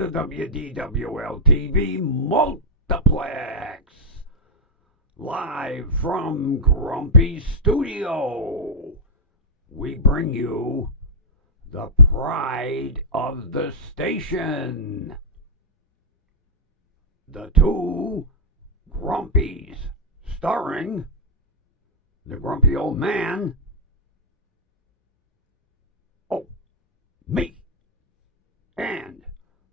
the WDWL TV Multiplex, live from Grumpy's studio. We bring you the pride of the station, the two Grumpies, starring the grumpy old man, me, and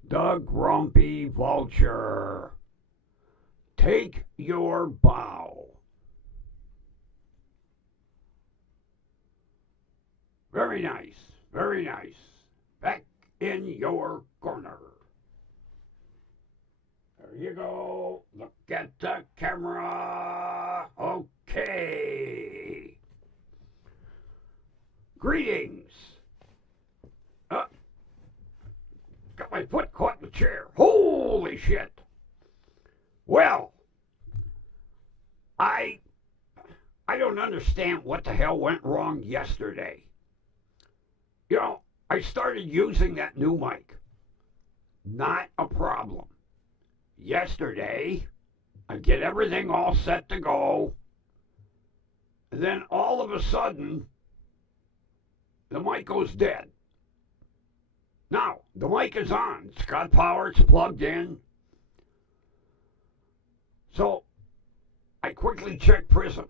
the grumpy vulture. Take your bow. Very nice, very nice. Back in your corner. There you go. Look at the camera. Okay. Greetings. Got my foot caught in the chair. Holy shit. Well, I don't understand what the hell went wrong yesterday. You know, I started using that new mic. Not a problem. Yesterday, I get everything all set to go. And then all of a sudden, the mic goes dead. Now, the mic is on. It's got power. It's plugged in. So, I quickly checked Prism.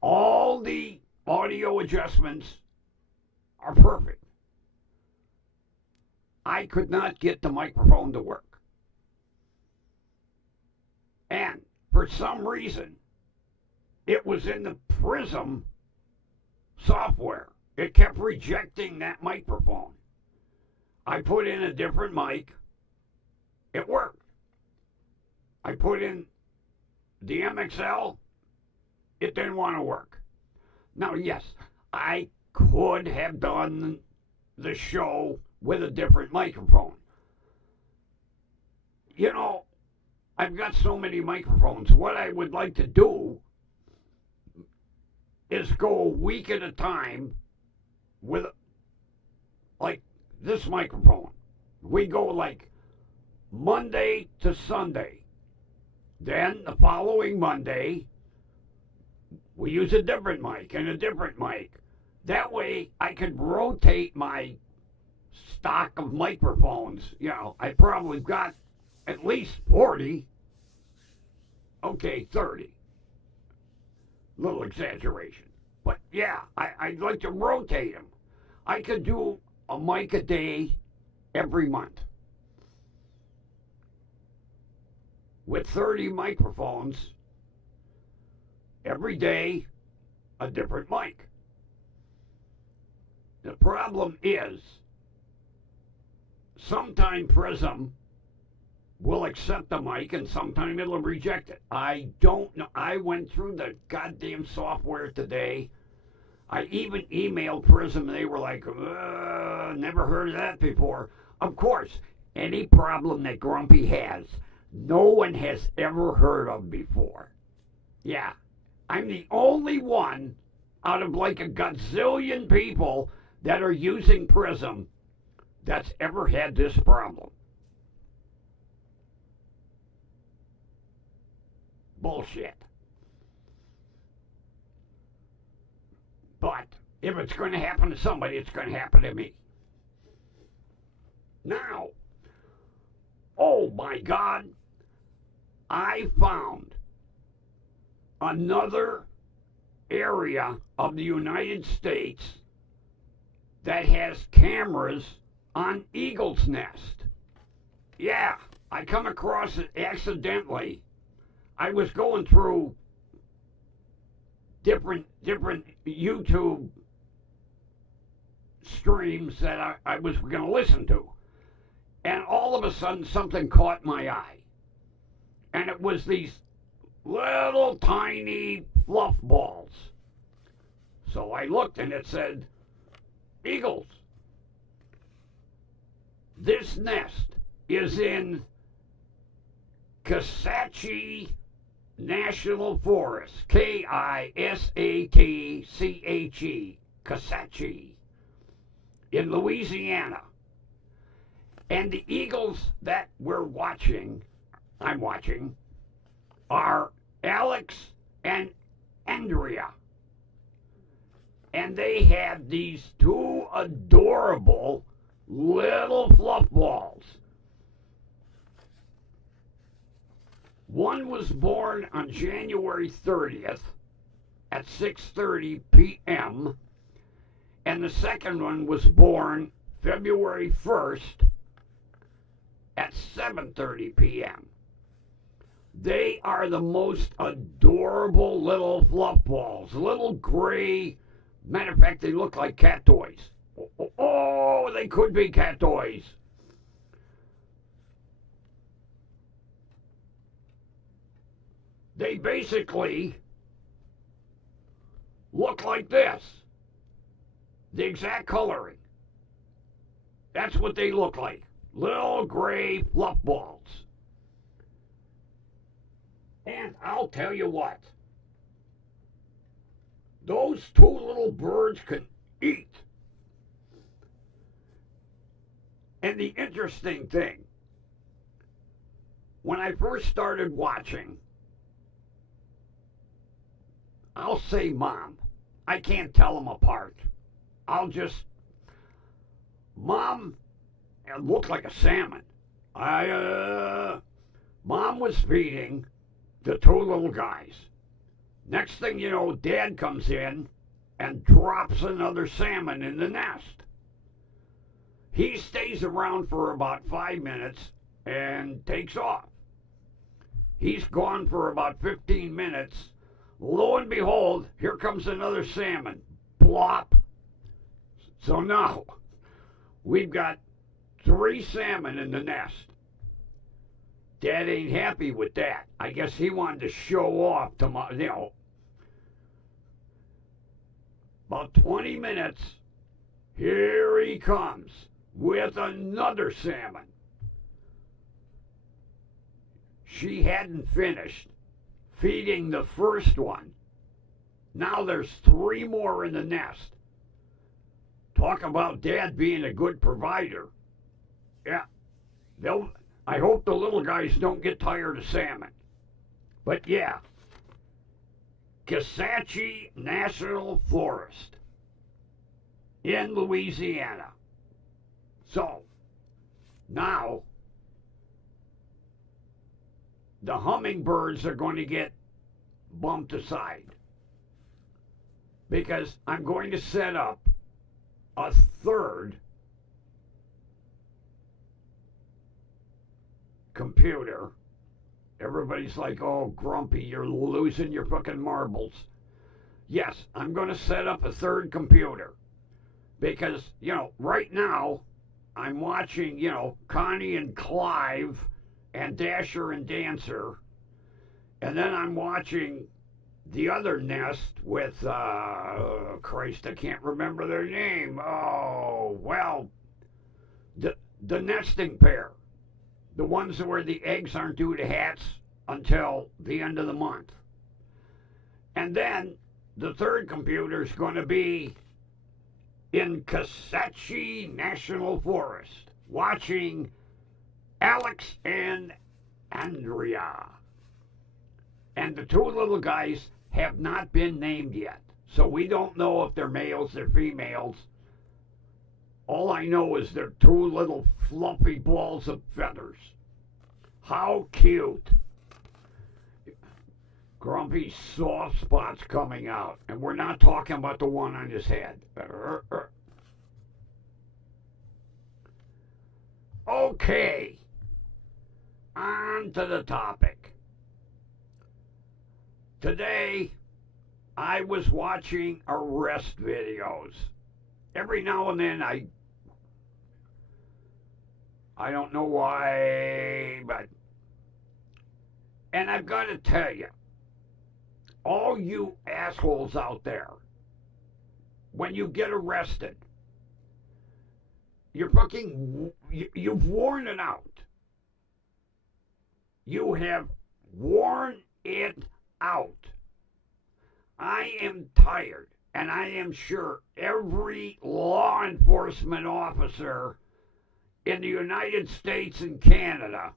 All the audio adjustments are perfect. I could not get the microphone to work. And for some reason, it was in the Prism software. It kept rejecting that microphone. I put in a different mic. It worked. I put in the MXL. It didn't want to work. Now, yes, I could have done the show with a different microphone. You know, I've got so many microphones. What I would like to do is go a week at a time with, like, this microphone. We go like Monday to Sunday. Then the following Monday, we use a different mic and a different mic. That way I could rotate my stock of microphones. You know, I probably got at least 40. Okay, 30. Little exaggeration. But yeah, I'd like to rotate them. I could do a mic a day every month. With 30 microphones, every day, a different mic. The problem is, sometime Prism will accept the mic and sometime it'll reject it. I don't know. I went through the goddamn software today. I even emailed Prism and they were like, never heard of that before. Of course, any problem that Grumpy has, no one has ever heard of before. Yeah, I'm the only one out of like a gazillion people that are using Prism that's ever had this problem. Bullshit. But if it's going to happen to somebody, it's going to happen to me. Now, oh my God, I found another area of the United States that has cameras on Eagle's Nest. Yeah, I come across it accidentally. I was going through different YouTube streams that I was going to listen to. And all of a sudden, something caught my eye. And it was these little tiny fluff balls. So I looked and it said, Eagles. This nest is in Kisatchie National Forest, Kisatche, Kisatchie, in Louisiana. And the eagles that I'm watching, are Alex and Andrea. And they have these two adorable little fluff balls. One was born on January 30th at 6:30 p.m. and the second one was born February 1st at 7:30 p.m. They are the most adorable little fluff balls, little gray. Matter of fact, they look like cat toys. Oh, they could be cat toys. They basically look like this. The exact coloring. That's what they look like. Little gray fluff balls. And I'll tell you what. Those two little birds can eat. And the interesting thing, when I first started watching, I'll say Mom. I can't tell them apart. Mom, it looked like a salmon. Mom was feeding the two little guys. Next thing you know, Dad comes in and drops another salmon in the nest. He stays around for about 5 minutes and takes off. He's gone for about 15 minutes. Lo and behold, here comes another salmon. Plop. So now, we've got 3 salmon in the nest. Dad ain't happy with that. I guess he wanted to show off to about 20 minutes, here he comes with another salmon. She hadn't finished feeding the first one. Now there's 3 more in the nest. Talk about Dad being a good provider. Yeah, I hope the little guys don't get tired of salmon. But yeah, Kisatchie National Forest in Louisiana. So, now, the hummingbirds are going to get bumped aside because I'm going to set up a third computer. Everybody's like, oh, Grumpy, you're losing your fucking marbles. Yes, I'm going to set up a third computer because, right now I'm watching, Connie and Clive and Dasher and Dancer, and then I'm watching the other nest with, Christ, I can't remember their name. Oh, well, the nesting pair. The ones where the eggs aren't due to hatch until the end of the month. And then the third computer is going to be in Kisatchie National Forest, watching Alex and Andrea. And the 2 little guys have not been named yet. So we don't know if they're males or females. All I know is they're 2 little fluffy balls of feathers. How cute. Grumpy's soft spot's coming out. And we're not talking about the one on his head. Okay. On to the topic. Today, I was watching arrest videos. Every now and then I don't know why, and I've got to tell you, all you assholes out there, when you get arrested, you've worn it out. You have worn it out. I am tired, and I am sure every law enforcement officer in the United States and Canada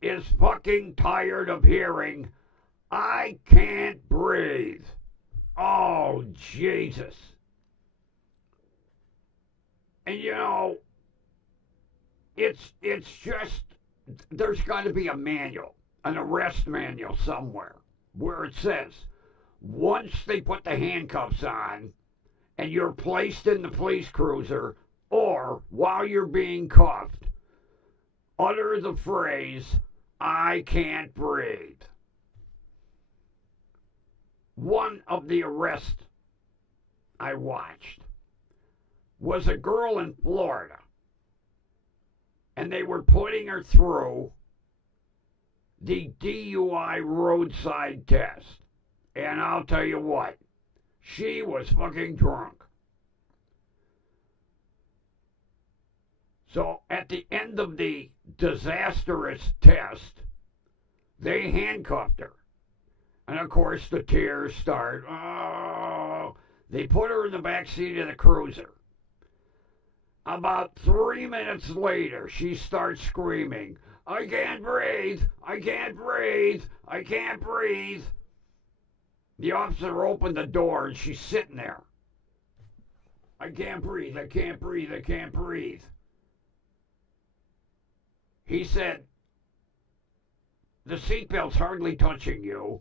is fucking tired of hearing, I can't breathe. Oh, Jesus. And you know, it's just, there's got to be a manual, an arrest manual somewhere, where it says, once they put the handcuffs on and you're placed in the police cruiser, or while you're being cuffed, utter the phrase, I can't breathe. One of the arrests I watched was a girl in Florida, and they were putting her through the DUI roadside test. And I'll tell you what, she was fucking drunk. So at the end of the disastrous test, they handcuffed her. And of course the tears start. Oh, they put her in the back seat of the cruiser. About 3 minutes later, she starts screaming, I can't breathe, I can't breathe, I can't breathe. The officer opened the door and she's sitting there. I can't breathe, I can't breathe, I can't breathe. He said, the seatbelt's hardly touching you.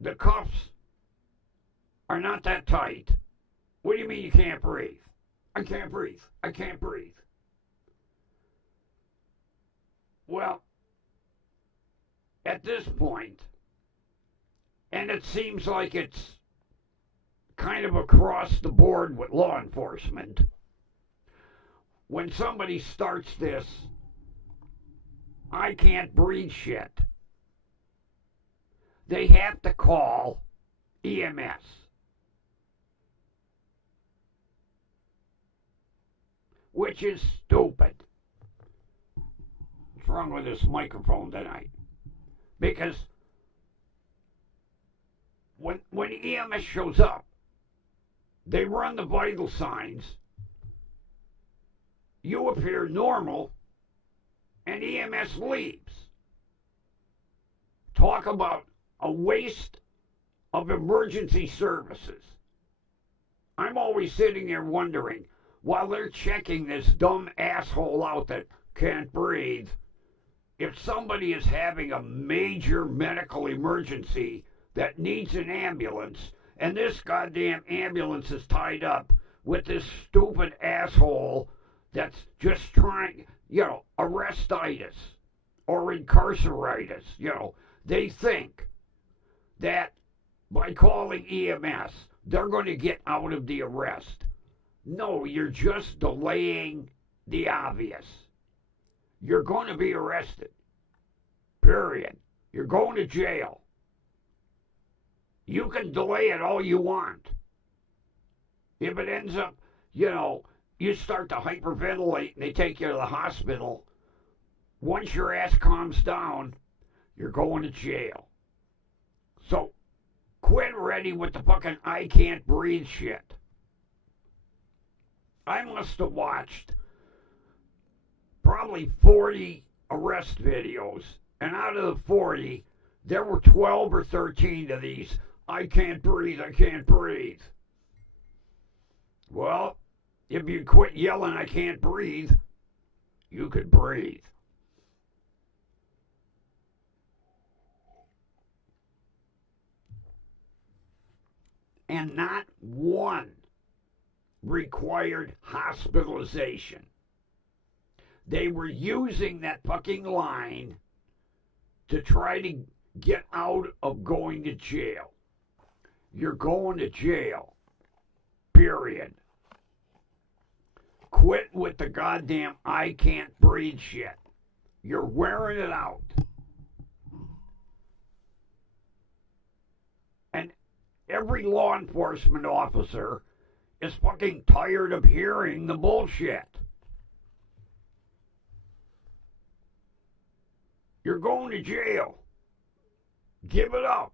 The cuffs are not that tight. What do you mean you can't breathe? I can't breathe. I can't breathe. Well, at this point, and it seems like it's kind of across the board with law enforcement, when somebody starts this I can't breathe shit, they have to call EMS. Which is stupid. What's wrong with this microphone tonight? Because when EMS shows up, they run the vital signs, you appear normal, and EMS leaves. Talk about a waste of emergency services. I'm always sitting here wondering, while they're checking this dumb asshole out that can't breathe, if somebody is having a major medical emergency that needs an ambulance, and this goddamn ambulance is tied up with this stupid asshole that's just trying, arrestitis or incarceritis, they think that by calling EMS, they're going to get out of the arrest. No, you're just delaying the obvious. You're going to be arrested. Period. You're going to jail. You can delay it all you want. If it ends up, you start to hyperventilate and they take you to the hospital, once your ass calms down, you're going to jail. So quit ready with the fucking I can't breathe shit. I must have watched probably 40 arrest videos, and out of the 40, there were 12 or 13 of these, I can't breathe, I can't breathe. Well, if you quit yelling, I can't breathe, you could breathe. And not one required hospitalization. They were using that fucking line to try to get out of going to jail. You're going to jail. Period. Quit with the goddamn I can't breathe shit. You're wearing it out. And every law enforcement officer is fucking tired of hearing the bullshit. You're going to jail. Give it up.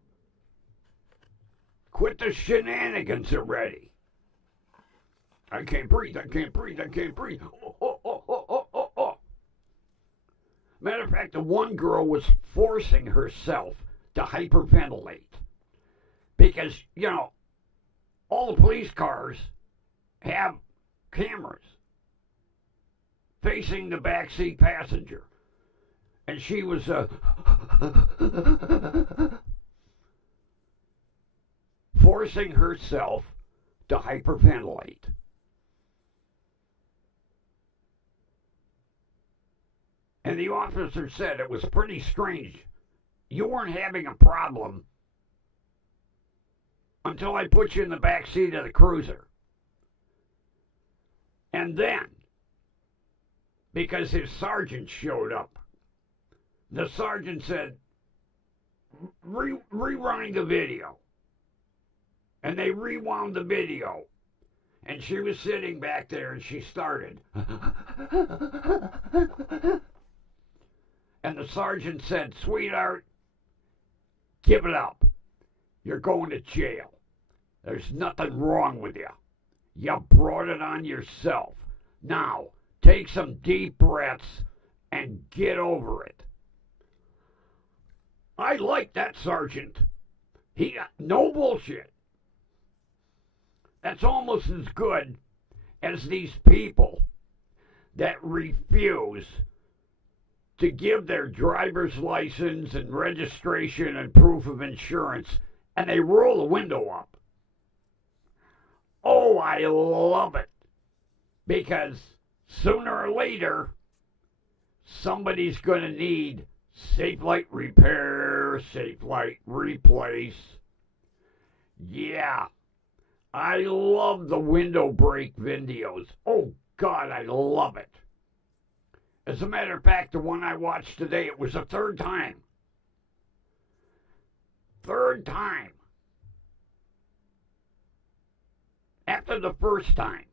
Quit the shenanigans already. I can't breathe. I can't breathe. I can't breathe. Oh, oh, oh, oh, oh, oh, oh. Matter of fact, the one girl was forcing herself to hyperventilate because, all the police cars have cameras facing the backseat passenger. And she was forcing herself to hyperventilate. And the officer said it was pretty strange. You weren't having a problem until I put you in the back seat of the cruiser. And then, because his sergeant showed up, the sergeant said, rewind the video. And they rewound the video. And she was sitting back there and she started. And the sergeant said, sweetheart, give it up. You're going to jail. There's nothing wrong with you. You brought it on yourself. Now, take some deep breaths and get over it. I like that sergeant. He got no bullshit. That's almost as good as these people that refuse to give their driver's license and registration and proof of insurance, and they roll the window up. Oh, I love it. Because sooner or later, somebody's going to need safe light repair, safe light replace. Yeah, I love the window break videos. Oh, God, I love it. As a matter of fact, the one I watched today, it was the third time. Third time. After the first time,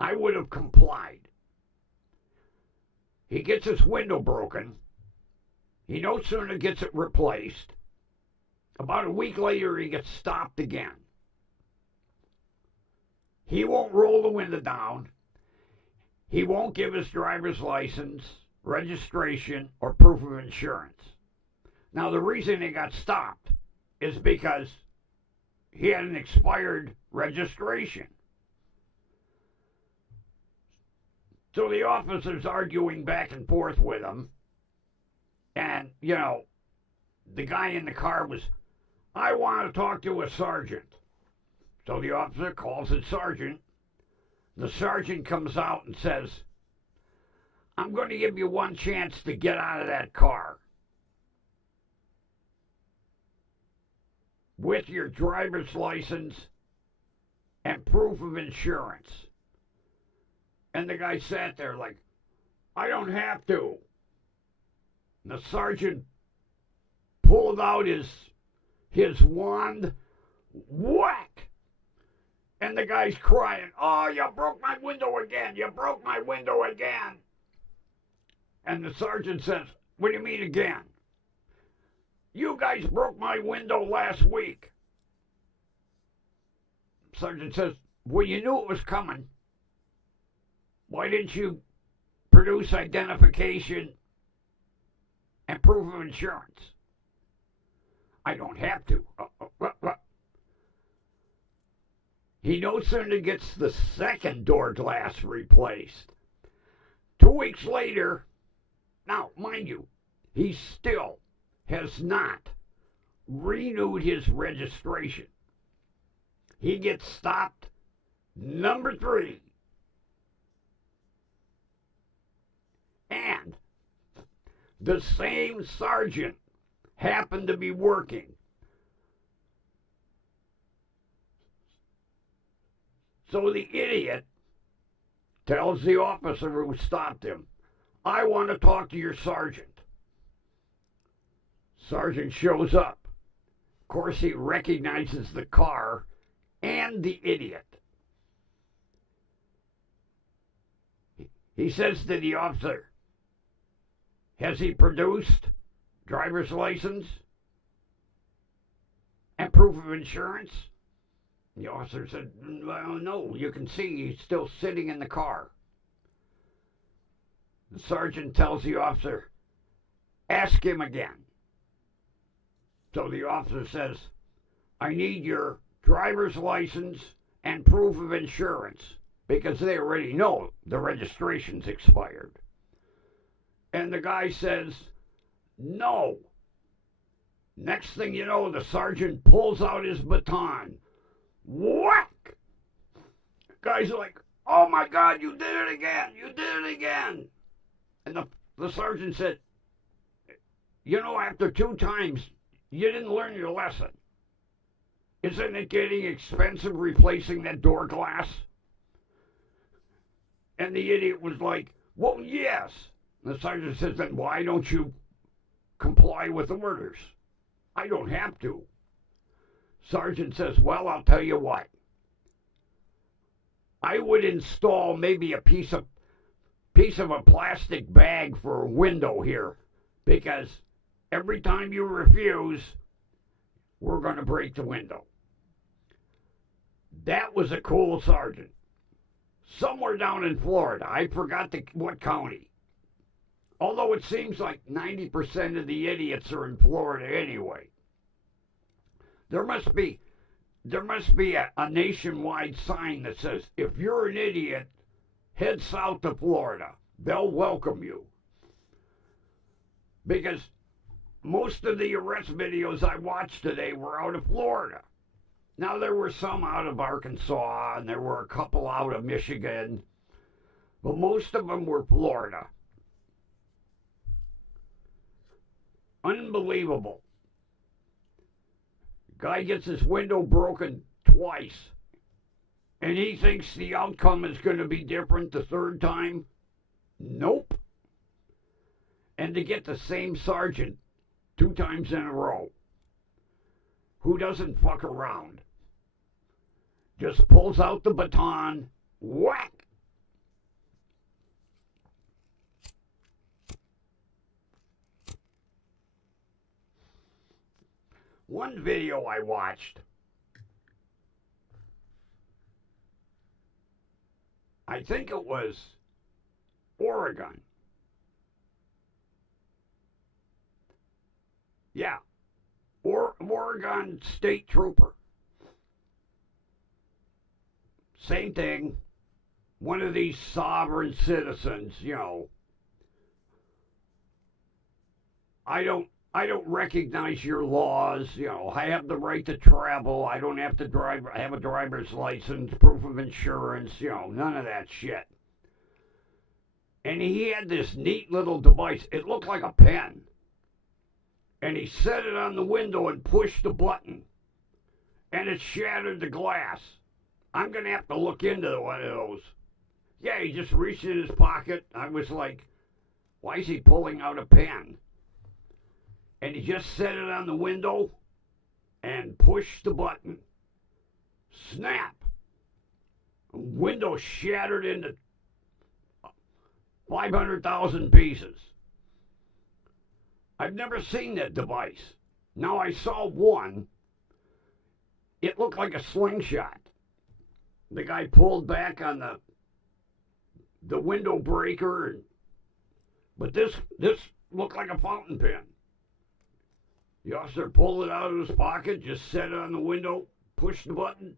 I would have complied. He gets his window broken. He no sooner gets it replaced. About a week later, he gets stopped again. He won't roll the window down. He won't give his driver's license, registration, or proof of insurance. Now, the reason he got stopped is because he had an expired registration. So the officer's arguing back and forth with him. And, the guy in the car was, I want to talk to a sergeant. So the officer calls the sergeant. The sergeant comes out and says, I'm going to give you one chance to get out of that car with your driver's license and proof of insurance. And the guy sat there like, I don't have to. And the sergeant pulled out his wand, whack! And the guy's crying, oh, you broke my window again, you broke my window again. And the sergeant says, what do you mean again? You guys broke my window last week. Sergeant says, well, you knew it was coming. Why didn't you produce identification and proof of insurance? I don't have to. He no sooner gets the second door glass replaced. 2 weeks later, now, mind you, he still has not renewed his registration. He gets stopped, number 3. And the same sergeant happened to be working. So the idiot tells the officer who stopped him, I want to talk to your sergeant. Sergeant shows up. Of course, he recognizes the car and the idiot. He says to the officer, has he produced driver's license and proof of insurance? The officer said, well, no, you can see he's still sitting in the car. The sergeant tells the officer, ask him again. So the officer says, I need your driver's license and proof of insurance, because they already know the registration's expired. And the guy says, no. Next thing you know, the sergeant pulls out his baton. Whack! The guy's like, oh my God, you did it again! You did it again! And the sergeant said, you know, after 2 times, you didn't learn your lesson. Isn't it getting expensive replacing that door glass? And the idiot was like, well, yes. And the sergeant says, then why don't you comply with the orders? I don't have to. Sergeant says, well, I'll tell you what. I would install maybe a piece of a plastic bag for a window here, because every time you refuse, we're going to break the window. That was a cool sergeant. Somewhere down in Florida. I forgot what county. Although it seems like 90% of the idiots are in Florida anyway. There must be a nationwide sign that says, if you're an idiot, head south to Florida. They'll welcome you. Because most of the arrest videos I watched today were out of Florida. Now, there were some out of Arkansas, and there were a couple out of Michigan, but most of them were Florida. Unbelievable. Guy gets his window broken twice, and he thinks the outcome is going to be different the 3rd time. Nope. And to get the same sergeant 2 times in a row, who doesn't fuck around, just pulls out the baton, whack. One video I watched, I think it was Oregon. Yeah, Oregon State Trooper. Same thing. One of these sovereign citizens, you know. I don't recognize your laws, you know. I have the right to travel. I don't have to drive. I have a driver's license, proof of insurance, you know, none of that shit. And he had this neat little device. It looked like a pen. And he set it on the window and pushed the button. And it shattered the glass. I'm going to have to look into one of those. Yeah, he just reached in his pocket. I was like, why is he pulling out a pen? And he just set it on the window and pushed the button. Snap. Window shattered into 500,000 pieces. I've never seen that device. Now I saw one. It looked like a slingshot. The guy pulled back on the window breaker, but this looked like a fountain pen. The officer pulled it out of his pocket, just set it on the window, pushed the button.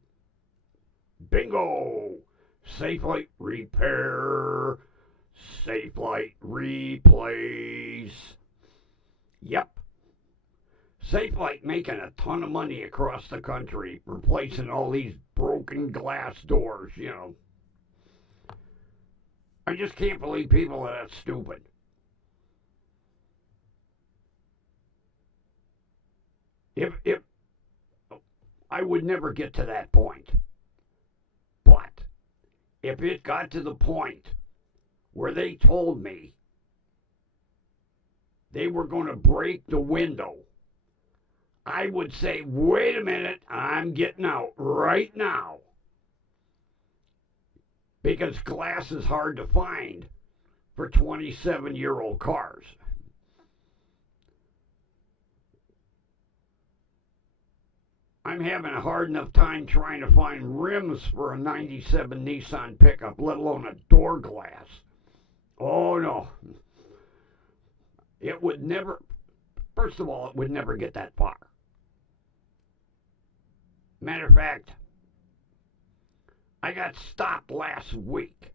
Bingo! Safe light repair. Safe light replace. Yep. Safe light making a ton of money across the country, replacing all these broken glass doors, you know. I just can't believe people are that stupid. If I would never get to that point. But if it got to the point where they told me they were going to break the window, I would say, wait a minute, I'm getting out right now. Because glass is hard to find for 27-year-old cars. I'm having a hard enough time trying to find rims for a 97 Nissan pickup, let alone a door glass. Oh, no. It would never, first of all, it would never get that far. Matter of fact, I got stopped last week.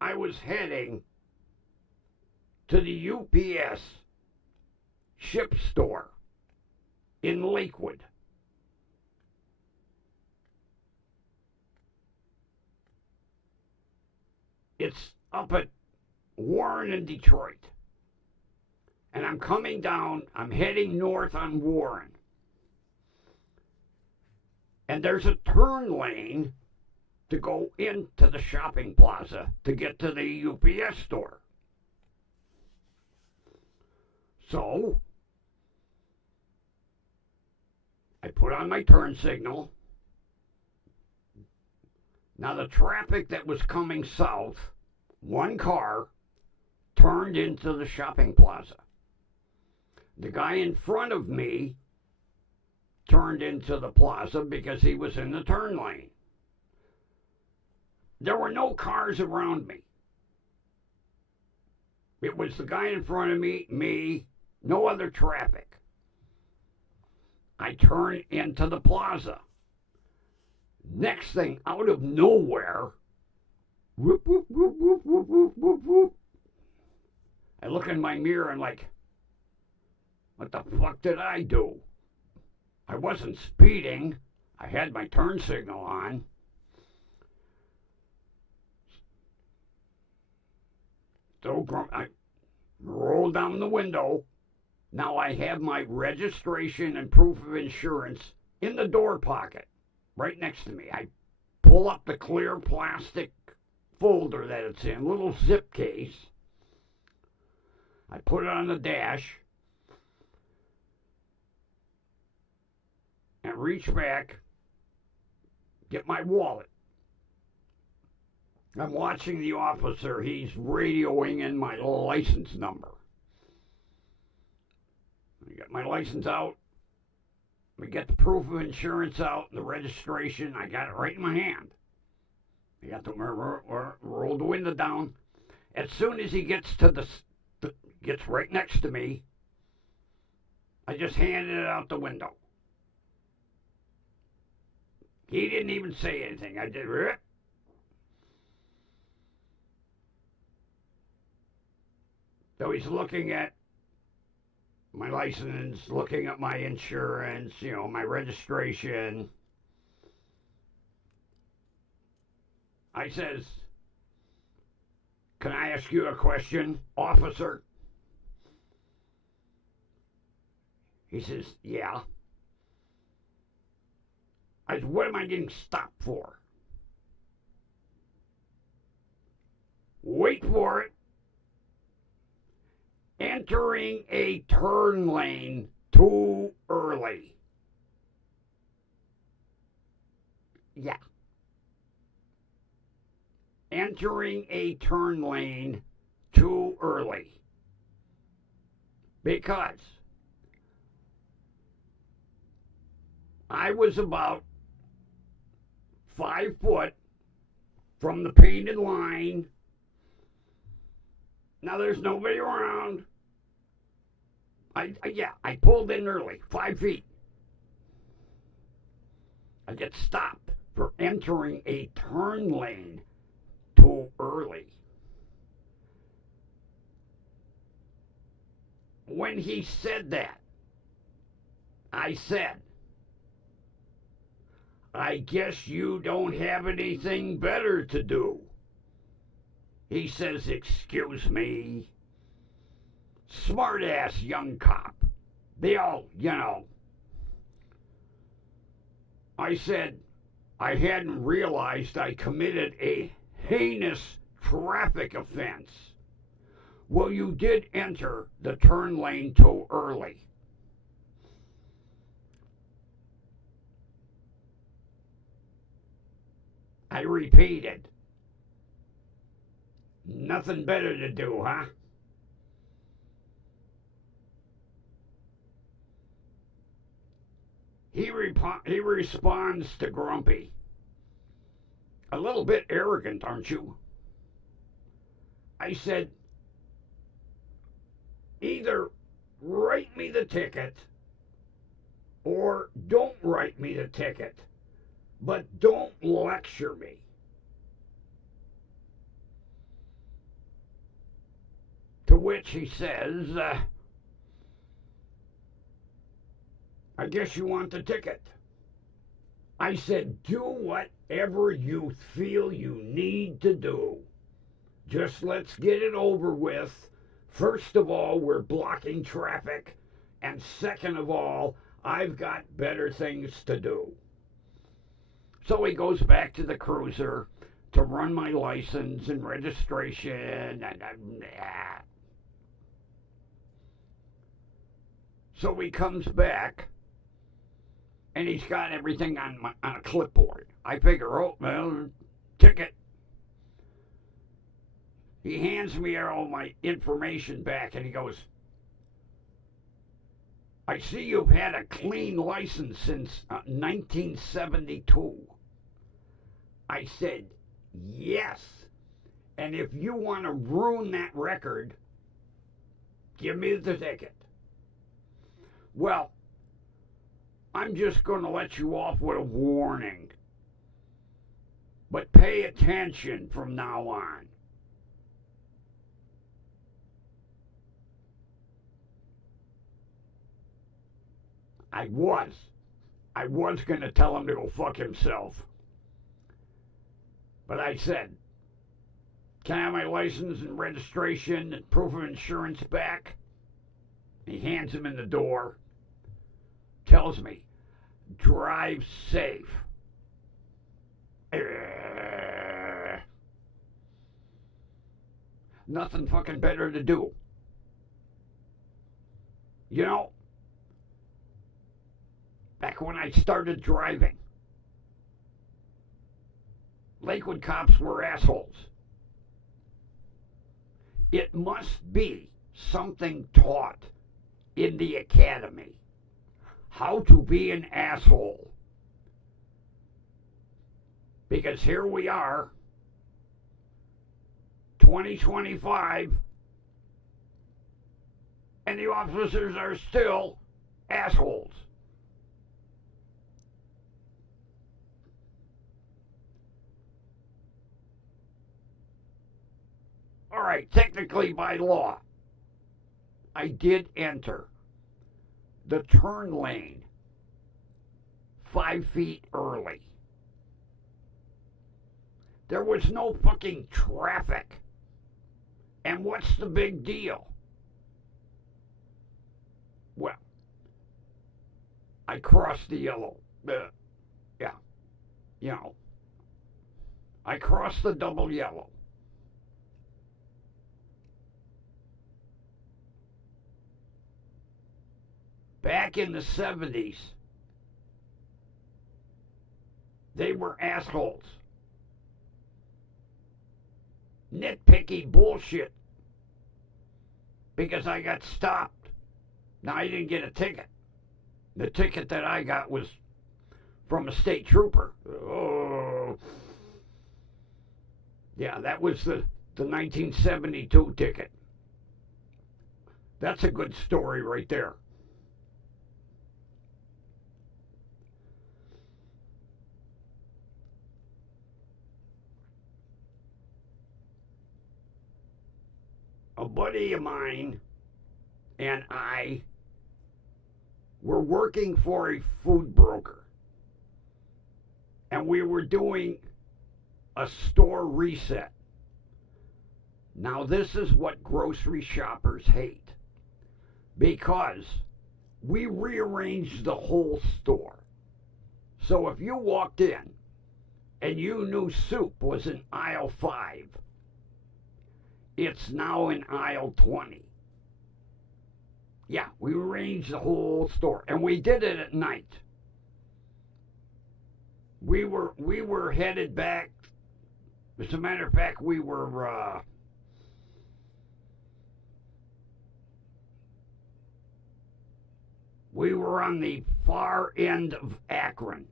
I was heading to the UPS ship store in Lakewood. It's up at Warren and Detroit. And I'm coming down, I'm heading north on Warren. And there's a turn lane to go into the shopping plaza to get to the UPS store. So, I put on my turn signal. Now the traffic that was coming south, one car turned into the shopping plaza. The guy in front of me turned into the plaza because he was in the turn lane. There were no cars around me. It was the guy in front of me, no other traffic. I turn into the plaza. Next thing, out of nowhere, whoop, whoop, whoop, whoop, whoop, whoop, whoop, whoop. I look in my mirror and like, what the fuck did I do? I wasn't speeding. I had my turn signal on. So I roll down the window. Now I have my registration and proof of insurance in the door pocket, right next to me. I pull up the clear plastic folder that it's in, little zip case. I put it on the dash and reach back, get my wallet. I'm watching the officer. He's radioing in my license number. I got my license out. We get the proof of insurance out, the registration. I got it right in my hand. I got to roll the window down. As soon as he gets to gets right next to me, I just handed it out the window. He didn't even say anything. I did. So he's looking at my license, looking at my insurance, my registration. I says, "Can I ask you a question, officer?" He says, "Yeah." I said, "What am I getting stopped for?" Wait for it. Entering a turn lane too early. Yeah. Entering a turn lane too early. Because I was about 5 foot from the painted line. Now there's nobody around. I pulled in early, 5 feet. I get stopped for entering a turn lane too early. When he said that, I said, "I guess you don't have anything better to do." He says, "Excuse me." Smart-ass young cop. They all, I said, "I hadn't realized I committed a heinous traffic offense." "Well, you did enter the turn lane too early." I repeated, "Nothing better to do, huh?" he responds to Grumpy, a little bit arrogant, aren't you? I said, either write me the ticket or don't write me the ticket, but don't lecture me. To which he says, I guess you want the ticket. I said, do whatever you feel you need to do. Just let's get it over with. First of all, we're blocking traffic. And second of all, I've got better things to do. So he goes back to the cruiser to run my license and registration. So he comes back, and he's got everything on a clipboard. I figure, oh, well, ticket. He hands me all my information back, and he goes, I see you've had a clean license since 1972. I said, yes. And if you want to ruin that record, give me the ticket. Well, I'm just going to let you off with a warning. But pay attention from now on. I was going to tell him to go fuck himself. But I said, can I have my license and registration and proof of insurance back? He hands him in the door, tells me, drive safe. Nothing fucking better to do. You know, back when I started driving, Lakewood cops were assholes. It must be something taught in the academy. How to be an asshole. Because here we are, 2025, and the officers are still assholes. All right, technically by law, I did enter the turn lane 5 feet early. There was no fucking traffic. And what's the big deal? Well, I crossed the yellow. I crossed the double yellow. Back in the 70s, they were assholes. Nitpicky bullshit. Because I got stopped. Now, I didn't get a ticket. The ticket that I got was from a state trooper. Oh. Yeah, that was the 1972 ticket. That's a good story right there. A buddy of mine and I were working for a food broker. And we were doing a store reset. Now, this is what grocery shoppers hate. Because we rearranged the whole store. So if you walked in and you knew soup was in aisle 5, it's now in aisle 20. Yeah, we arranged the whole store, and we did it at night. We were headed back. As a matter of fact, we were We were on the far end of Akron.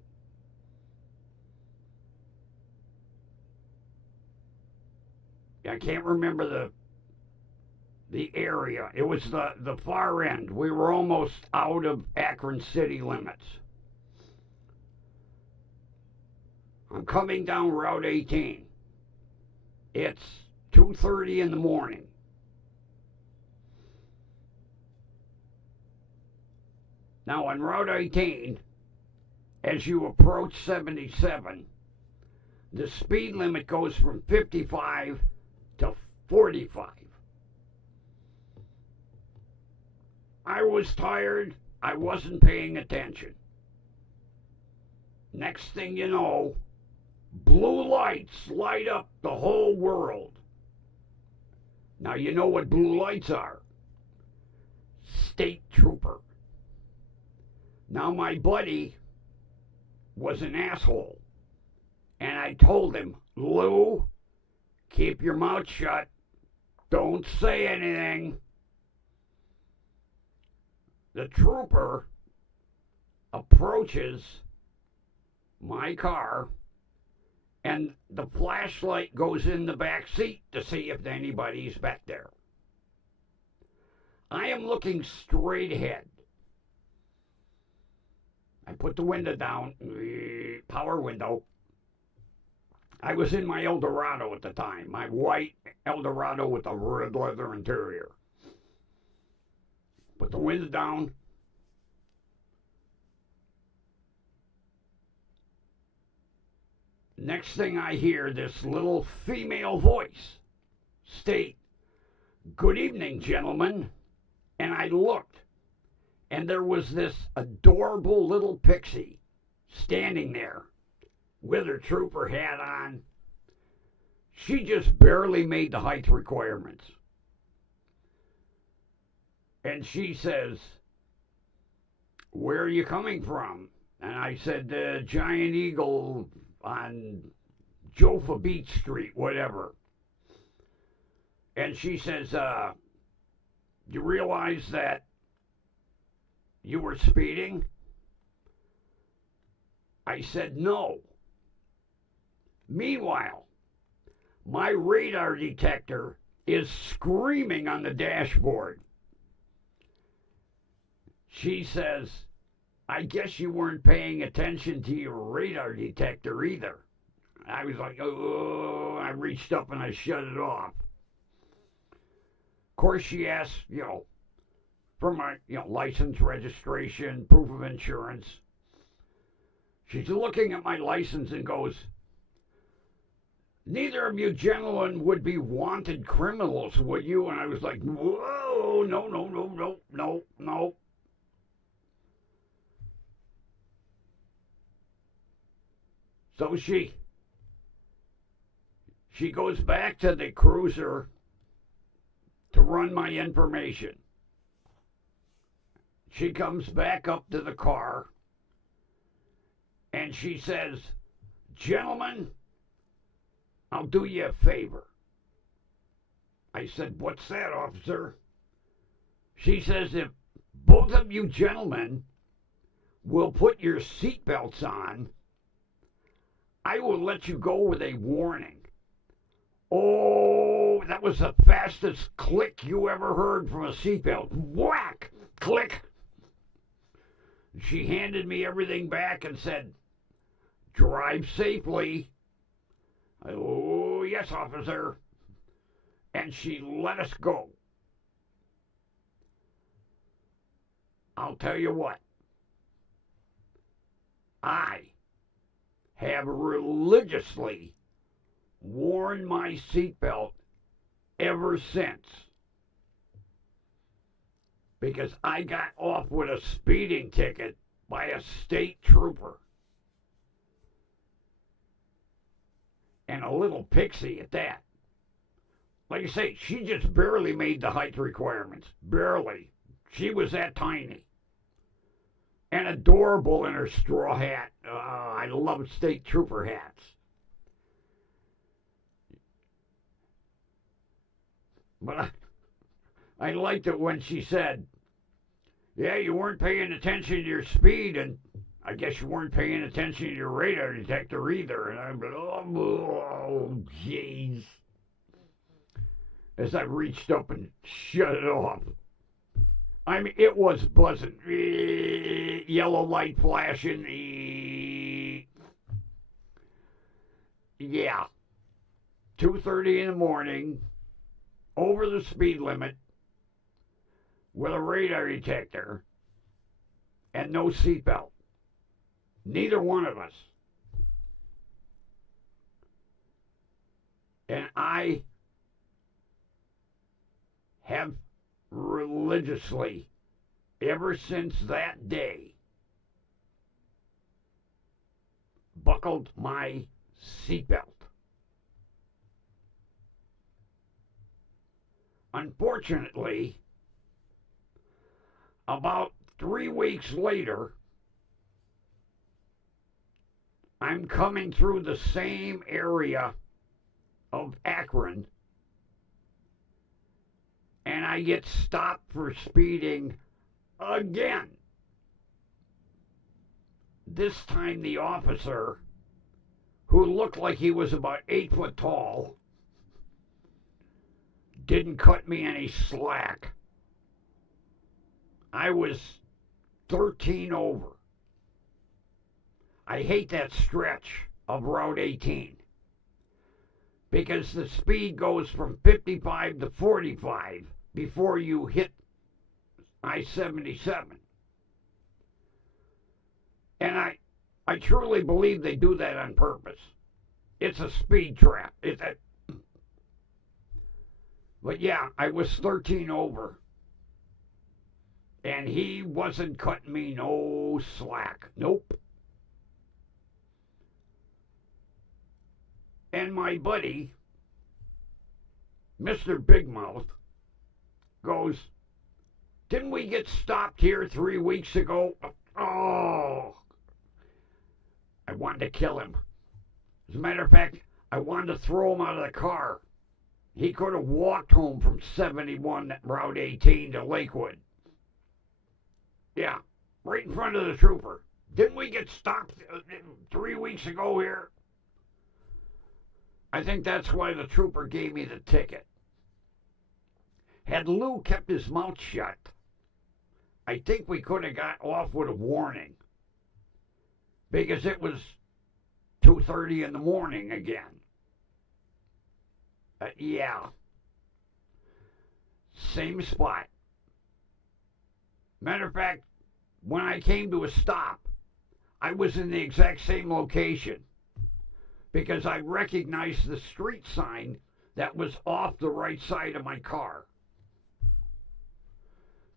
I can't remember the area. It was the far end. We were almost out of Akron city limits. I'm coming down Route 18. It's 2:30 in the morning. Now on Route 18, as you approach 77, the speed limit goes from 55 to 45. I was tired. I wasn't paying attention. Next thing you know, blue lights light up the whole world. Now you know what blue lights are. State trooper. Now my buddy was an asshole. And I told him, Lou, keep your mouth shut. Don't say anything. The trooper approaches my car, and the flashlight goes in the back seat to see if anybody's back there. I am looking straight ahead. I put the window down, power window. I was in my Eldorado at the time, my white Eldorado with a red leather interior. Put the window down. Next thing I hear, this little female voice state, "Good evening, gentlemen." And I looked, and there was this adorable little pixie standing there with her trooper hat on. She just barely made the height requirements. And she says, "Where are you coming from?" And I said, "Giant Eagle on Jofa Beach Street, whatever." And she says, "You realize that you were speeding?" I said, "No." Meanwhile, my radar detector is screaming on the dashboard. She says, "I guess you weren't paying attention to your radar detector either." I was like, oh, I reached up and I shut it off. Of course, she asked, for my, license, registration, proof of insurance. She's looking at my license and goes, "Neither of you gentlemen would be wanted criminals, would you?" And I was like, whoa, no. So she goes back to the cruiser to run my information. She comes back up to the car and she says, "Gentlemen, I'll do you a favor." I said, "What's that, officer?" She says, "If both of you gentlemen will put your seatbelts on, I will let you go with a warning." Oh, that was the fastest click you ever heard from a seatbelt. Whack! Click! She handed me everything back and said, "Drive safely." "Oh, yes, officer." And she let us go. I'll tell you what. I have religiously worn my seatbelt ever since, because I got off with a speeding ticket by a state trooper, and a little pixie at that. Like I say, she just barely made the height requirements. Barely. She was that tiny. And adorable in her straw hat. I love state trooper hats. But I liked it when she said, Yeah, you weren't paying attention to your speed, and I guess you weren't paying attention to your radar detector either. And I'm like, oh, jeez. As I reached up and shut it off. I mean, it was buzzing. Yellow light flashing. Yeah. 2:30 in the morning, over the speed limit, with a radar detector, and no seatbelt. Neither one of us. And I have religiously, ever since that day, buckled my seatbelt. Unfortunately, about 3 weeks later, I'm coming through the same area of Akron, and I get stopped for speeding again. This time the officer, who looked like he was about 8 foot tall, didn't cut me any slack. I was 13 over. I hate that stretch of Route 18 because the speed goes from 55 to 45 before you hit I-77. And I truly believe they do that on purpose. It's a speed trap. But yeah, I was 13 over. And he wasn't cutting me no slack. Nope. And my buddy, Mr. Big Mouth, goes, didn't we get stopped here 3 weeks ago? Oh, I wanted to kill him. As a matter of fact, I wanted to throw him out of the car. He could have walked home from 71 Route 18 to Lakewood. Yeah, right in front of the trooper. Didn't we get stopped 3 weeks ago here? I think that's why the trooper gave me the ticket. Had Lou kept his mouth shut, I think we could have got off with a warning. Because it was 2:30 in the morning again. Yeah. Same spot. Matter of fact, when I came to a stop, I was in the exact same location because I recognized the street sign that was off the right side of my car.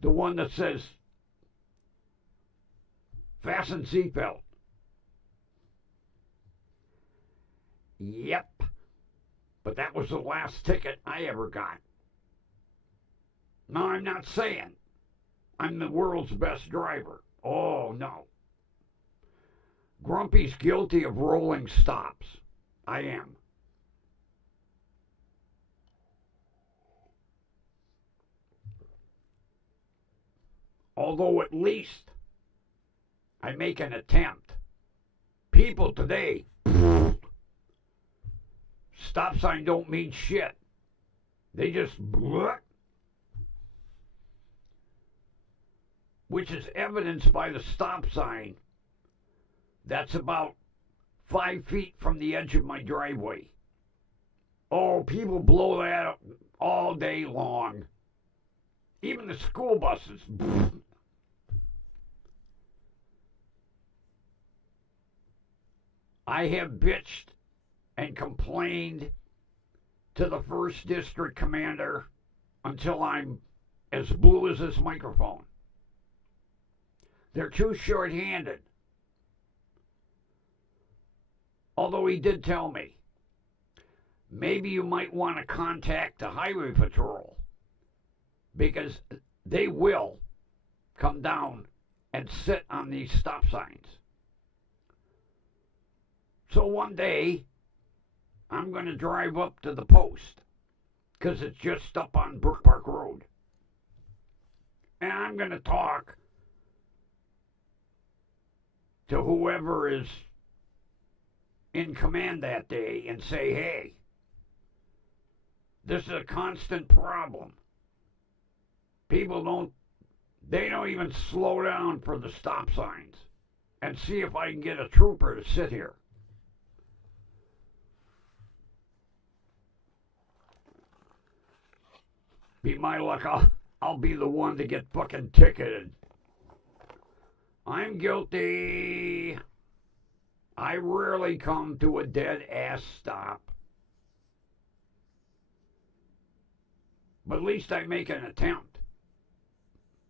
The one that says, fasten seatbelt. Yep. But that was the last ticket I ever got. Now, I'm not saying I'm the world's best driver. Oh, no. Grumpy's guilty of rolling stops. I am. Although at least I make an attempt. People today, stop sign don't mean shit. They just which is evidenced by the stop sign that's about 5 feet from the edge of my driveway. Oh, people blow that up all day long. Even the school buses. I have bitched and complained to the 1st District Commander until I'm as blue as this microphone. They're too short-handed. Although he did tell me, maybe you might want to contact the Highway Patrol because they will come down and sit on these stop signs. So one day, I'm going to drive up to the post because it's just up on Brook Park Road. And I'm going to talk to whoever is in command that day and say, hey, this is a constant problem. People don't even slow down for the stop signs, and see if I can get a trooper to sit here. Be my luck, I'll be the one to get fucking ticketed. I'm guilty. I rarely come to a dead-ass stop. But at least I make an attempt.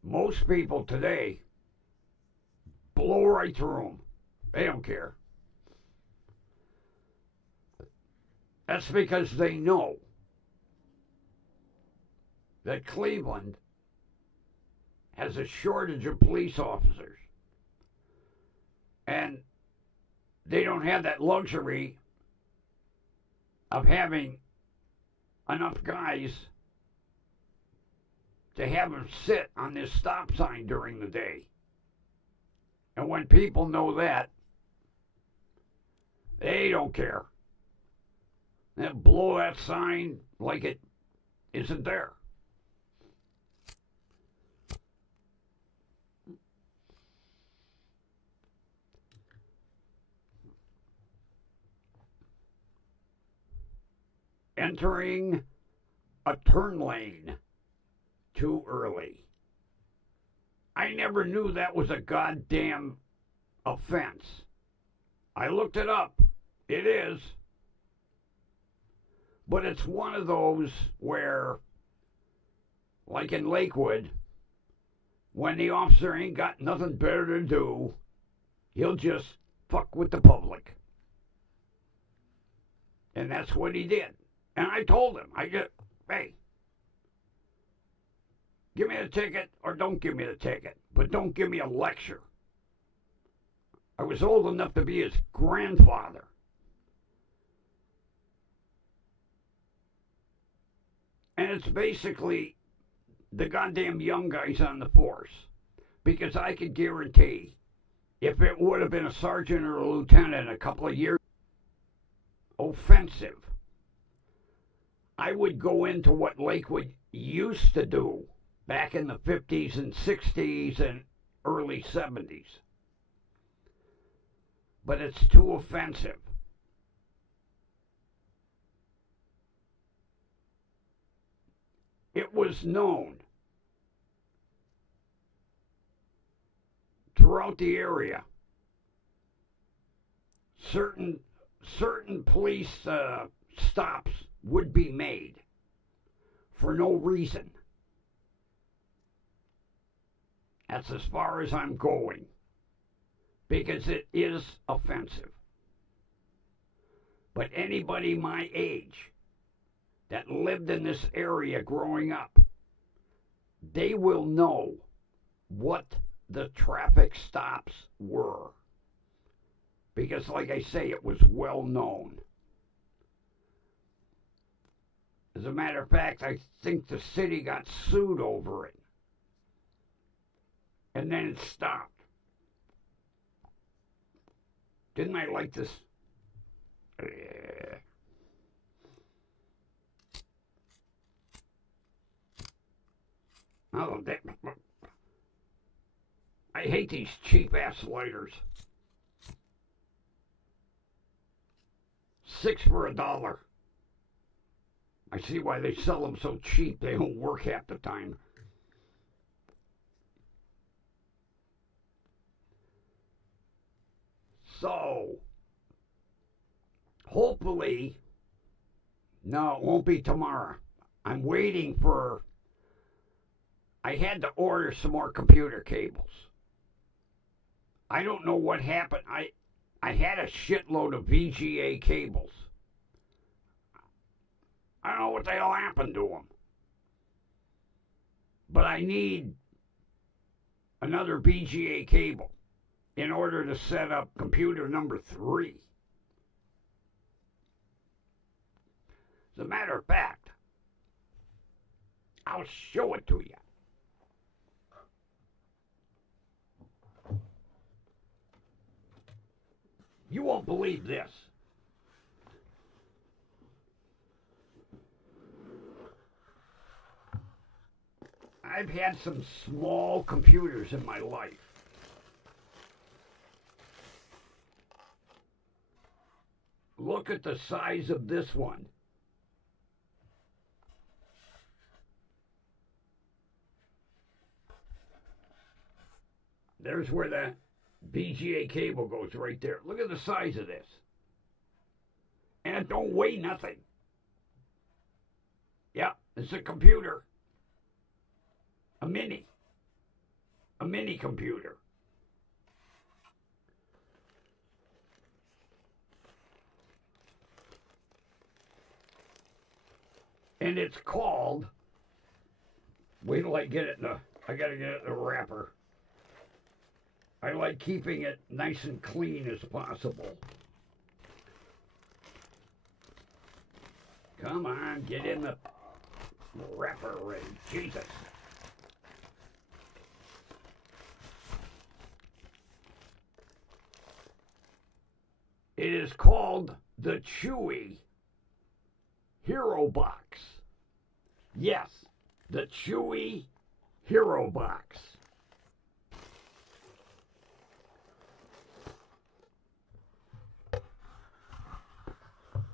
Most people today blow right through them. They don't care. That's because they know that Cleveland has a shortage of police officers. And they don't have that luxury of having enough guys to have them sit on this stop sign during the day. And when people know that, they don't care. They blow that sign like it isn't there. Entering a turn lane too early. I never knew that was a goddamn offense. I looked it up. It is. But it's one of those where, like in Lakewood, when the officer ain't got nothing better to do, he'll just fuck with the public. And that's what he did. And I told him, hey, give me the ticket or don't give me the ticket, but don't give me a lecture. I was old enough to be his grandfather. And it's basically the goddamn young guys on the force. Because I could guarantee, if it would have been a sergeant or a lieutenant a couple of years, offensive, I would go into what Lakewood used to do back in the 50s and 60s and early 70s. But it's too offensive. It was known throughout the area. Certain police stops would be made for no reason. That's as far as I'm going, because it is offensive. But anybody my age that lived in this area growing up, they will know what the traffic stops were. Because like I say, it was well known. As a matter of fact, I think the city got sued over it. And then it stopped. Didn't I like this? Oh, I hate these cheap-ass lighters. 6 for $1. I see why they sell them so cheap. They don't work half the time. So, hopefully, no, it won't be tomorrow. I'm waiting for, I had to order some more computer cables. I don't know what happened. I had a shitload of VGA cables. I don't know what the hell happened to them. But I need another VGA cable in order to set up computer number 3. As a matter of fact, I'll show it to you. You won't believe this. I've had some small computers in my life. Look at the size of this one. There's where the VGA cable goes right there. Look at the size of this. And it don't weigh nothing. Yeah, it's a computer. A mini computer. And it's called, wait till I get it in the, I gotta get it in the wrapper. I like keeping it nice and clean as possible. Come on, get in the wrapper already. Jesus. It is called the Chewy Hero Box. Yes, the Chewy Hero Box.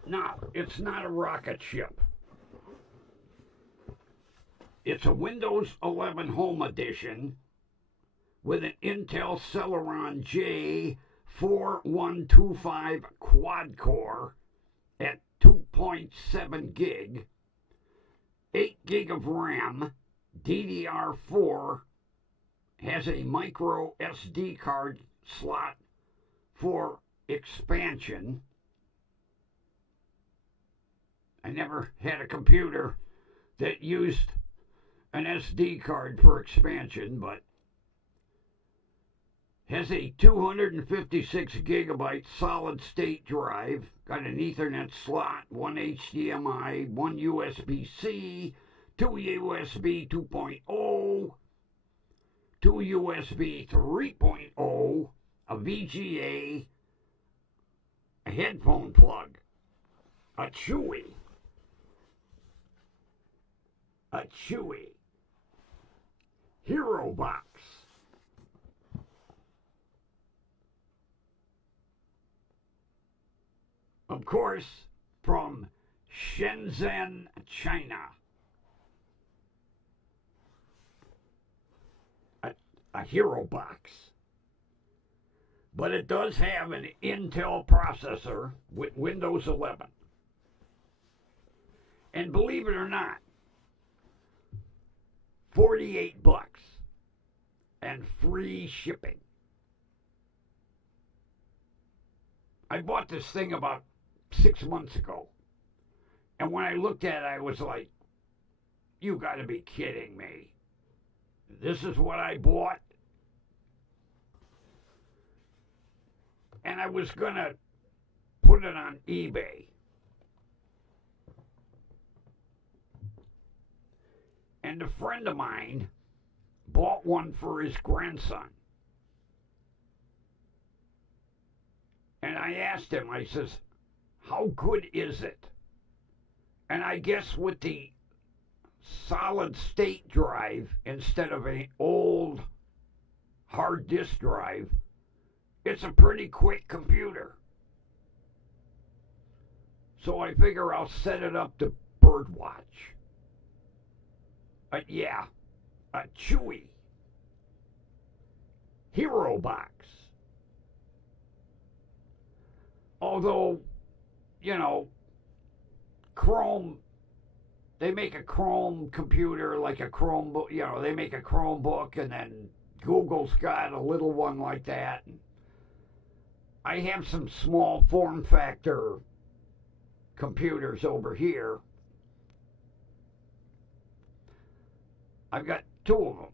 Now, it's not a rocket ship. It's a Windows 11 Home Edition with an Intel Celeron J4125 quad core at 2.7 gig, 8 gig of RAM, DDR4, has a micro SD card slot for expansion. I never had a computer that used an SD card for expansion, but has a 256 gigabyte solid state drive, got an Ethernet slot, one HDMI, one USB-C, two USB 2.0, two USB 3.0, a VGA, a headphone plug, a Chewy Hero Box. Of course, from Shenzhen, China. A Hero Box. But it does have an Intel processor with Windows 11. And believe it or not, 48 bucks and free shipping. I bought this thing about 6 months ago. And when I looked at it, I was like, you gotta be kidding me. This is what I bought? And I was gonna put it on eBay. And a friend of mine bought one for his grandson. And I asked him, I says, how good is it? And I guess with the solid state drive instead of an old hard disk drive, it's a pretty quick computer. So I figure I'll set it up to birdwatch. Yeah, a Chewy Hero Box. Although, you know, Chrome, they make a Chrome computer like a Chromebook, you know, they make a Chromebook, and then Google's got a little one like that. I have some small form factor computers over here. I've got two of them.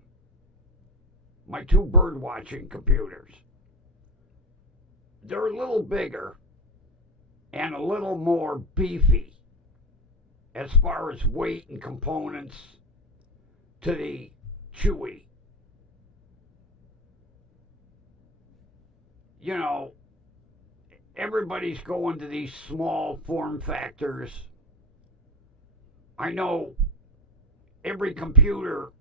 My two bird watching computers. They're a little bigger and a little more beefy as far as weight and components to the Chewy. You know, everybody's going to these small form factors. I know every computer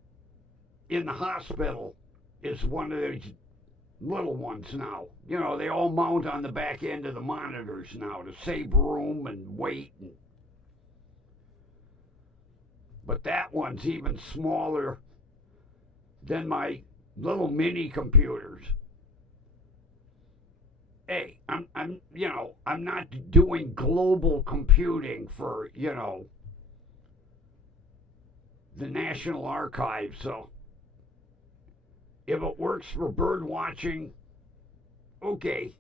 in the hospital is one of these little ones now. You know, they all mount on the back end of the monitors now to save room and weight. But that one's even smaller than my little mini computers. Hey, I'm not doing global computing for, the National Archives, so if it works for bird watching, okay.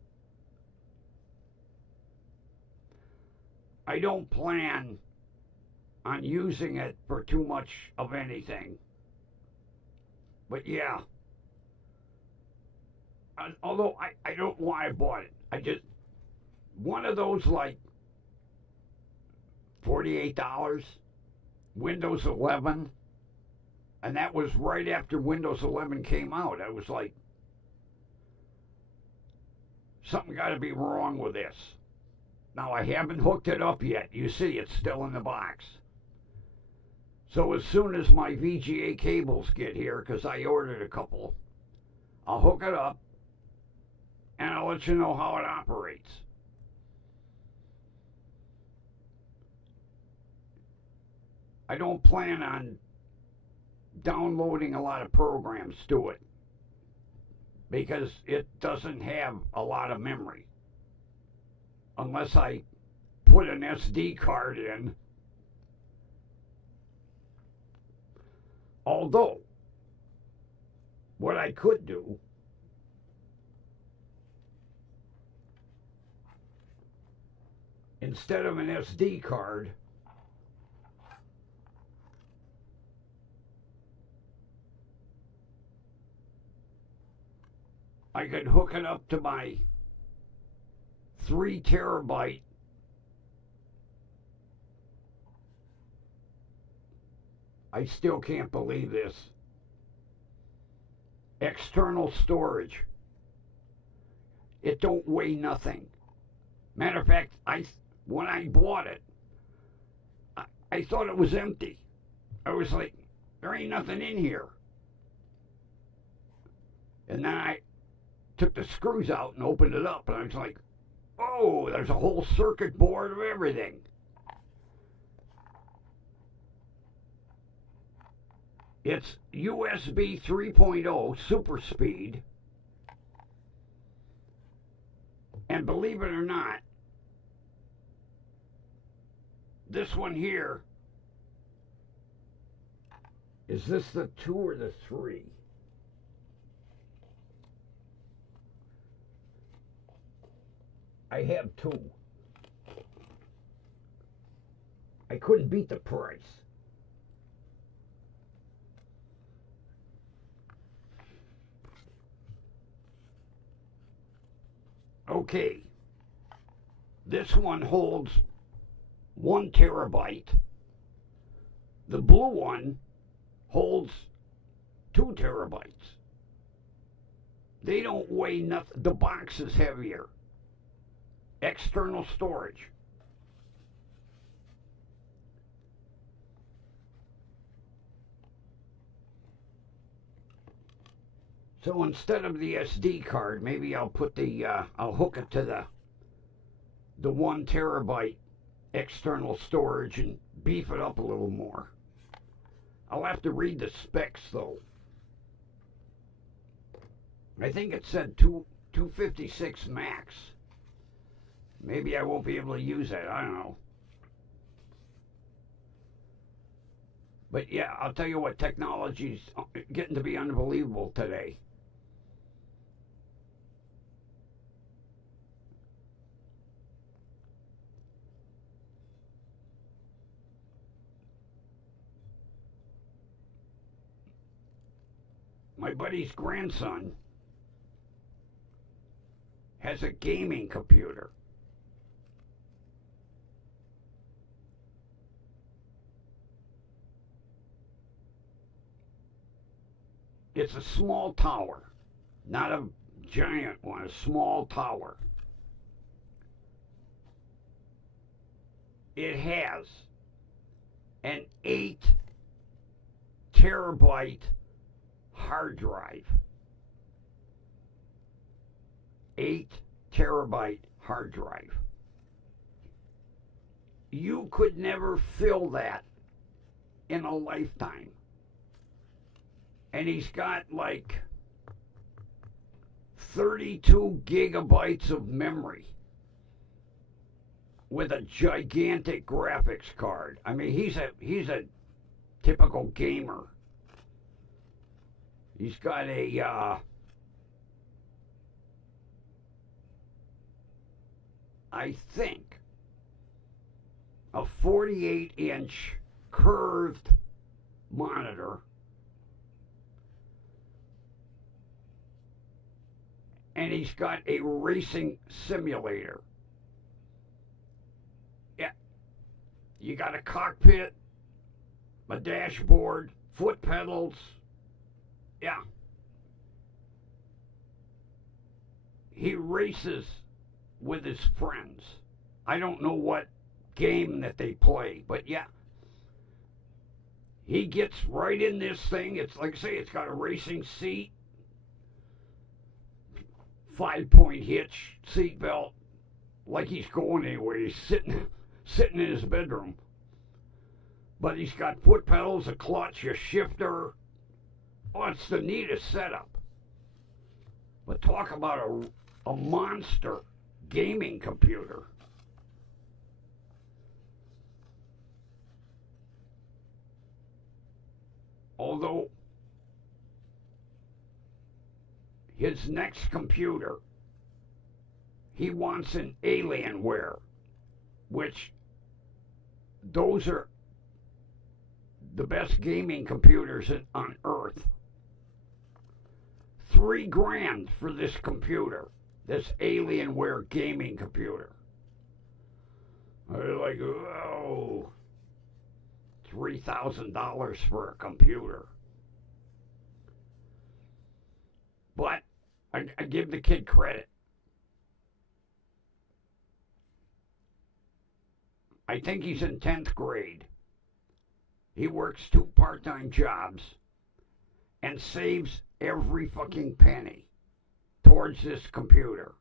I don't plan on using it for too much of anything. But yeah, although I don't know why I bought it. I just, one of those like $48, Windows 11, and that was right after Windows 11 came out. I was like, something got to be wrong with this. Now, I haven't hooked it up yet. You see, it's still in the box. So as soon as my VGA cables get here, because I ordered a couple, I'll hook it up, and I'll let you know how it operates. I don't plan on downloading a lot of programs to it because it doesn't have a lot of memory unless I put an SD card in. Although, what I could do instead of an SD card, I could hook it up to my 3 terabyte I still can't believe this external storage. It don't weigh nothing. Matter of fact, when I bought it, I thought it was empty. I was like, there ain't nothing in here. And then I took the screws out and opened it up, and I was like, oh, there's a whole circuit board of everything. It's USB 3.0 super speed. And believe it or not, this one here, is this the 2 or the 3? I have 2. I couldn't beat the price. Okay, this one holds 1 terabyte. The blue one holds 2 terabytes. They don't weigh nothing. The box is heavier. External storage. So instead of the SD card, maybe I'll put I'll hook it to the 1 terabyte external storage and beef it up a little more. I'll have to read the specs though. I think it said 256 max. Maybe I won't be able to use that. I don't know. But yeah, I'll tell you what, technology's getting to be unbelievable today. My buddy's grandson has a gaming computer. It's a small tower, not a giant one, a small tower. it has an 8 terabyte hard drive. 8 terabyte hard drive. You could never fill that in a lifetime. And he's got like 32 gigabytes of memory with a gigantic graphics card. I mean, he's a typical gamer. He's got I think, a 48-inch curved monitor, and he's got a racing simulator. Yeah, you got a cockpit, a dashboard, foot pedals. Yeah. He races with his friends. I don't know what game that they play, but yeah. He gets right in this thing. It's like I say, it's got a racing seat, 5-point hitch, seat belt, like he's going anywhere. He's sitting in his bedroom. But he's got foot pedals, a clutch, a shifter. Oh, it's the neatest setup. But talk about a monster gaming computer. Although his next computer, he wants an Alienware, which those are the best gaming computers on earth. $3,000 for this computer, this Alienware gaming computer. They're like, oh, $3,000 for a computer. But I give the kid credit. I think he's in 10th grade. He works 2 part-time jobs and saves every fucking penny towards this computer.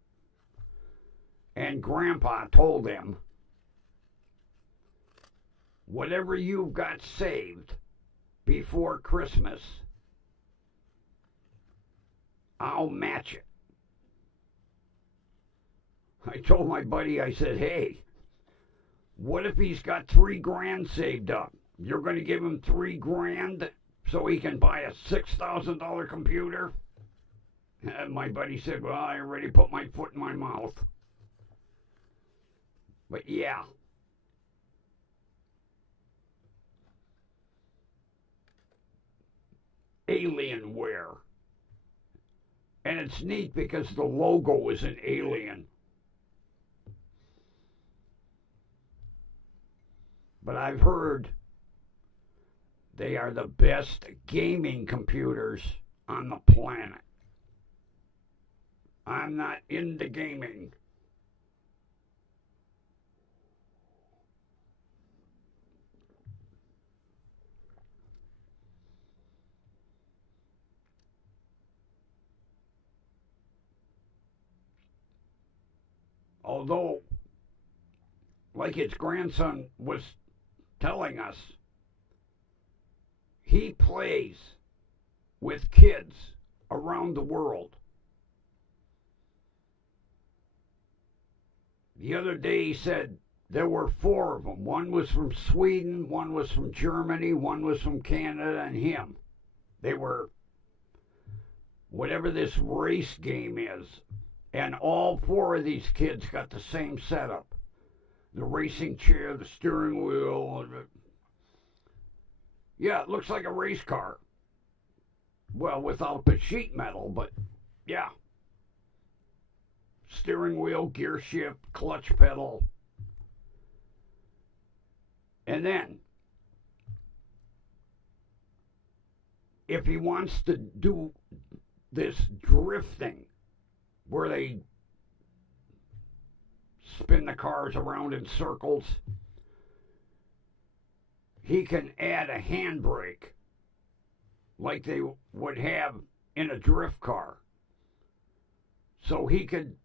And Grandpa told him, whatever you've got saved before Christmas, I'll match it. I told my buddy, I said, hey, what if he's got $3,000 saved up? You're going to give him $3,000 so he can buy a $6,000 computer? And my buddy said, well, I already put my foot in my mouth. But yeah. Alienware. And it's neat because the logo is an alien. But I've heard they are the best gaming computers on the planet. I'm not into gaming. Although, like his grandson was telling us, he plays with kids around the world. The other day he said there were 4 of them. One was from Sweden, one was from Germany, one was from Canada, and him. They were whatever this race game is. And all 4 of these kids got the same setup. The racing chair, the steering wheel. Yeah, it looks like a race car. Well, without the sheet metal, but yeah. Steering wheel, gear shift, clutch pedal. And then, if he wants to do this drifting, where they spin the cars around in circles, he can add a handbrake like they would have in a drift car. So he could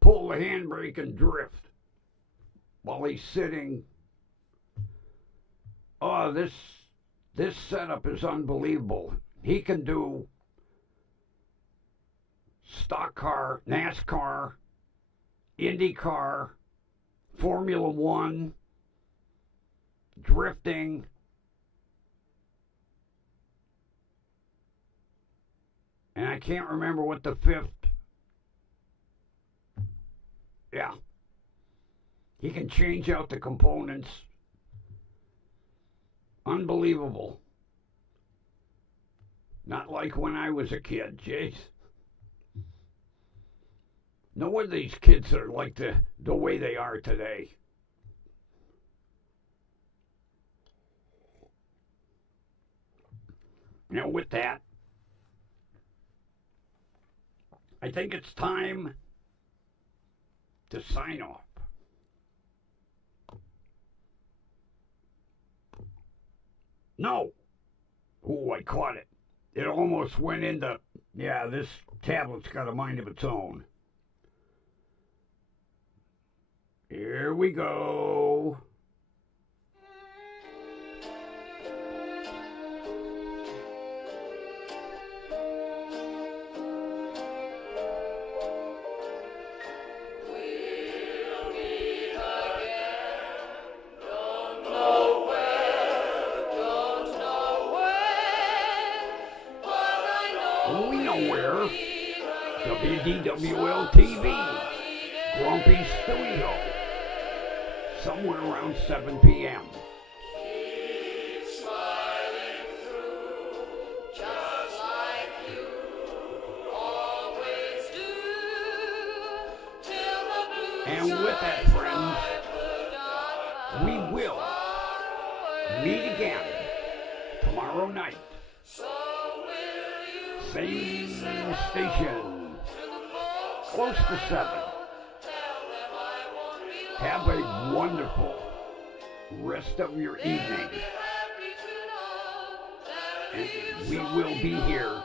pull the handbrake and drift while he's sitting. Oh, this setup is unbelievable. He can do stock car, NASCAR, IndyCar, Formula One, drifting. And I can't remember what the fifth. Yeah. He can change out the components. Unbelievable. Not like when I was a kid, jeez. No wonder these kids are like the way they are today. Now with that, I think it's time to sign off. No. Oh, I caught it. It almost went into, yeah, this tablet's got a mind of its own. Here we go. We know where. WDWL TV. Grumpy Studio. Somewhere around 7 p.m. Keep smiling through, just like you always do, till the blue And with that, friends, we will meet again tomorrow night. Same station, close to 7. Have a wonderful rest of your evening. And we will be here